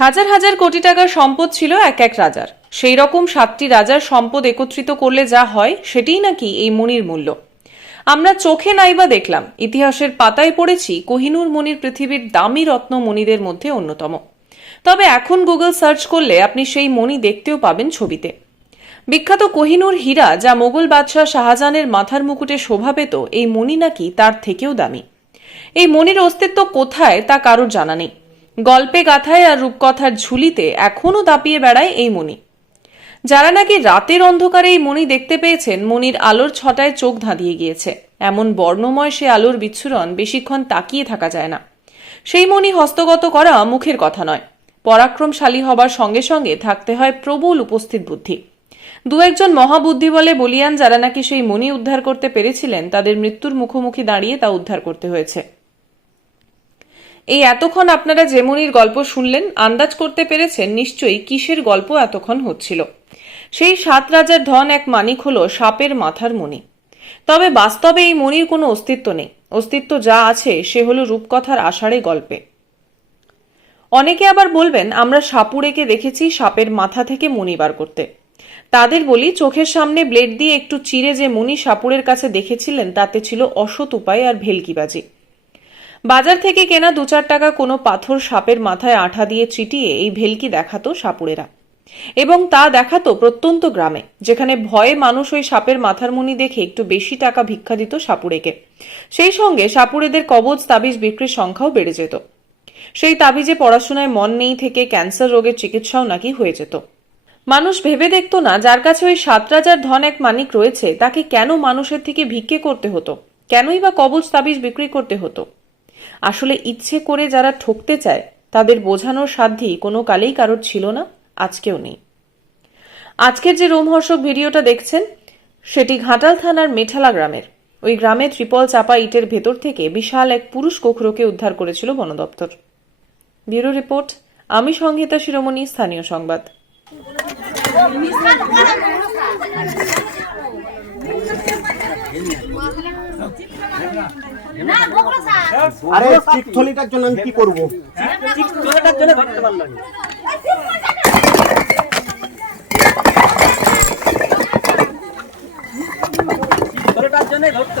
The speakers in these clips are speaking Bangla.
হাজার হাজার কোটি টাকার সম্পদ ছিল এক এক রাজার। সেই রকম সাতটি রাজার সম্পদ একত্রিত করলে যা হয়, সেটিই নাকি এই মনির মূল্য। আমরা চোখে নাইবা দেখলাম, ইতিহাসের পাতায় পড়েছি কোহিনুর মনির পৃথিবীর দামি রত্ন মণিদের মধ্যে অন্যতম। তবে এখন গুগল সার্চ করলে আপনি সেই মণি দেখতেও পাবেন ছবিতে। বিখ্যাত কোহিনুর হীরা যা মোগল বাদশাহ শাহজাহানের মাথার মুকুটে শোভা পেত, এই মণি নাকি তার থেকেও দামি। এই মনির অস্তিত্ব কোথায় তা কারোর জানা নেই। গল্পে গাথায় আর রূপকথার ঝুলিতে এখনও দাপিয়ে বেড়ায় এই মণি। যারা নাকি রাতের অন্ধকারে এই মণি দেখতে পেয়েছেন, মণির আলোর ছটায় চোখ ধাঁধিয়ে গিয়েছে। এমন বর্ণময় সে আলোর বিচ্ছুরণ বেশিক্ষণ তাকিয়ে থাকা যায় না। সেই মণি হস্তগত করা মুখের কথা নয়। পরাক্রমশালী হবার সঙ্গে সঙ্গে থাকতে হয় প্রবল উপস্থিত বুদ্ধি। দু একজন মহাবুদ্ধি বলে বলিয়ান যারা নাকি সেই মণি উদ্ধার করতে পেরেছিলেন, তাদের মৃত্যুর মুখোমুখি দাঁড়িয়ে তা উদ্ধার করতে হয়েছে। এই এতক্ষণ আপনারা যে মনির গল্প শুনলেন, আন্দাজ করতে পেরেছেন নিশ্চয়ই কিসের গল্প এতক্ষণ হচ্ছিল। সেই সাত রাজার ধন এক মানিক হলো সাপের মাথার মণি। তবে বাস্তবে এই মণির কোনো অস্তিত্ব নেই। অস্তিত্ব যা আছে, সে হলো রূপকথার আষাঢ়ে গল্পে। অনেকে আবার বলবেন, আমরা সাপুড়েকে দেখেছি সাপের মাথা থেকে মণি বার করতে। তাদের বলি, চোখের সামনে ব্লেড দিয়ে একটু চিরে যে মণি সাপুড়ের কাছে দেখেছিলেন, তাতে ছিল অসৎ উপায় আর ভেলকিবাজি। বাজার থেকে কেনা দু চার টাকা কোনো পাথর সাপের মাথায় আঠা দিয়ে চিটিয়ে এই ভেলকি দেখাতো সাপুরেরা এবং তা দেখাতো প্রত্যন্ত গ্রামে, যেখানে ভয়ে মানুষ ওই সাপের মাথার মুনি দেখে একটু বেশি টাকা ভিক্ষা দিত সাপুড়েকে। সেই সঙ্গে সাপুড়েদের কবজ তাবিজ বিক্রির সংখ্যাও বেড়ে যেত। সেই তাবিজে পড়াশোনায় মন নেই থেকে ক্যান্সার রোগের চিকিৎসাও নাকি হয়ে যেত। মানুষ ভেবে দেখতো না, যার কাছে ওই সাত রাজার ধন এক মানিক রয়েছে, তাকে কেন মানুষের থেকে ভিক্ষে করতে হতো? কেনই বা কবজ তাবিজ বিক্রি করতে হতো? আসলে ইচ্ছে করে যারা ঠকতে চায়, তাদের বোঝানোর সাধ্যই কোনো কালেই কারোর ছিল না, আজকেও নেই। আজকের যে রোমহর্ষক ভিডিওটা দেখছেন, সেটি ঘাটাল থানার মেঠালা গ্রামের। ওই গ্রামে ত্রিপল চাপা ইটের ভেতর থেকে বিশাল এক পুরুষ কোখরোকে উদ্ধার করেছিল বন দপ্তর। ব্যুরো রিপোর্ট, আমি সংহিতা শিরোমণি, স্থানীয় সংবাদ। আরে চিক থলিটার জন্য আমি কি করব জন্য ধরতে পারল না জন্য ধরতে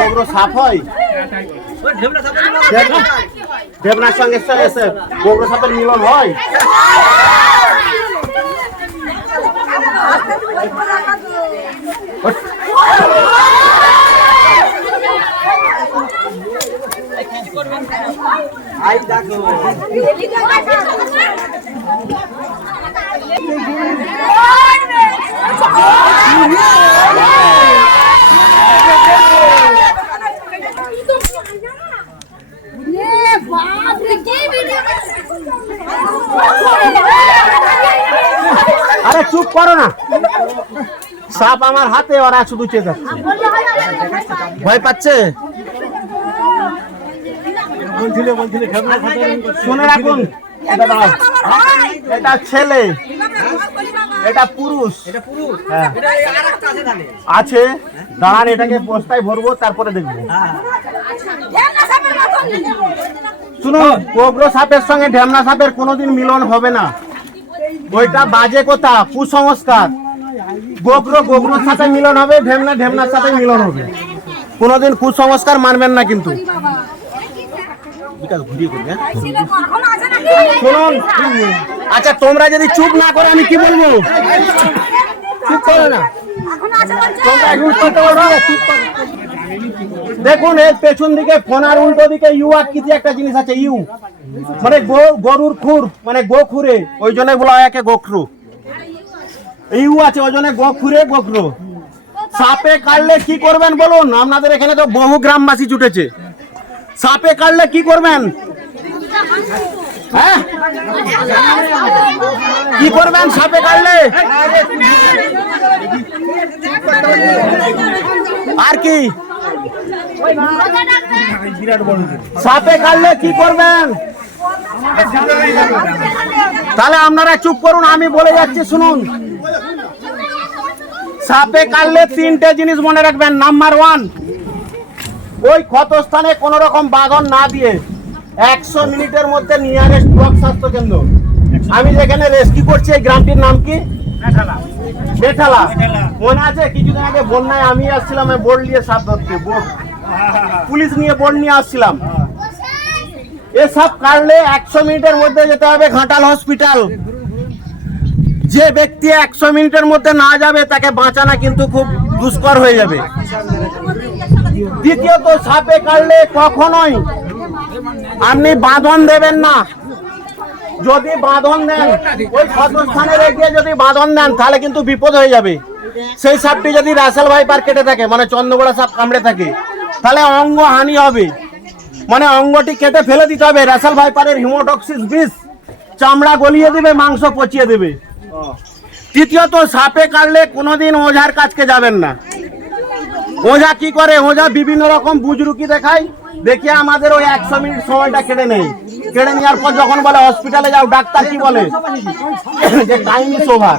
গোবর সাপ হয় ঢেবনা ঢেবনার সঙ্গে এসে গোবর মিলন হয়? আই আরে চুপ করো না। সাপ আমার হাতে ওরা শুধু চেয়ে যাচ্ছে। ভয় পাচ্ছে? শুনে রাখুন এটা ছেলে এটা পুরুষ। হ্যাঁ। আছে দাঁড়ান এটাকে বস্তায় ভরবো তারপরে দেখব। শুনুন কোবরো সাপের সঙ্গে ঢ্যামনা সাপের কোনোদিন মিলন হবে না। ওইটা বাজে কথা কুসংস্কার। গোগ্র গোগ্রোর সাথে মিলন হবে ঢেমনা ঢেমনার সাথে মিলন হবে। কোনোদিন কুসংস্কার মানবেন না কিন্তু। শুনুন আচ্ছা তোমরা যদি চুপ না করে আমি কি বলব? চুপ করো না, চুপ করো। দেখুন, এর পেছন দিকে ফোনার উল্টো দিকে ইউ আকৃতি একটা জিনিস আছে, ইউ। মানে গরুর খুর মানে গোখুরে, ওই জন্য বলা হয় একে গোখরু। ইউ আছে, ওই জন্য গোখুরে, গোখরু। সাপে কাটলে কি করবেন বলুন? আপনাদের এখানে তো বহু গ্রামবাসী জুটেছে। সাপে কাটলে কি করবেন? হ্যাঁ? কি করবেন সাপে কাটলে? আর কি? সাপে কাটলে কি করবেন? তাহলে আপনারা চুপ করুন আমি বলে যাচ্ছি শুনুন। সাপে কাটলে তিনটে জিনিস মনে রাখবেন। নাম্বার ওয়ান ওই ক্ষতস্থানে কোন রকম বাঁধন না দিয়ে একশো মিনিটের মধ্যে নিয়ারেস্ট ব্লক স্বাস্থ্য কেন্দ্র। আমি যেখানে রেস্কিউ করছি এই গ্রামটির নাম কি? বেঠালা মনে আছে কিছুদিন আগে বন্যায় আমি আসছিলাম বোর্ড নিয়ে সাপ ধরতে বোর্ড। পুলিশ নিয়ে বোর্ড নিয়ে আসছিলাম। এসব কাটলে একশো মিনিটের মধ্যে যেতে হবে ঘাটাল হসপিটাল। যে ব্যক্তি একশো মিনিটের মধ্যে না যাবে, তাকে বাঁচানো কিন্তু খুব দুষ্কর হয়ে যাবে। দ্বিতীয়ত, সাপে কাটলে কখনোই আপনি বাঁধন দেবেন না। যদি বাঁধন দেন, ওই ক্ষতস্থানে রেখে যদি বাঁধন দেন, তাহলে কিন্তু বিপদ হয়ে যাবে। সেই সাপটি যদি রাসেল ভাই পার কেটে থাকে মানে চন্দ্রগোড়া সাপ কামড়ে থাকে তাহলে অঙ্গ হানি হবে। মানে অঙ্গটি কেটে ফেলে দিতে হবে। রাসেল ভাইপারের হিমোটক্সিস বিষ চামড়া গলিয়ে দেবে, মাংস পচিয়ে দেবে। তৃতীয়ত, সাপে কাটলে কোনোদিন ওঝার কাছকে যাবেন না। ওঝা কি করে? ওঝা বিভিন্ন রকম বুজরুকি দেখায়। দেখিয়ে আমাদের ওই একশো মিনিট সময়টা কেটে নেই। কেটে নেওয়ার পর যখন বলে হসপিটালে যাও, ডাক্তার কি বলে? যে টাইম ইস ওভার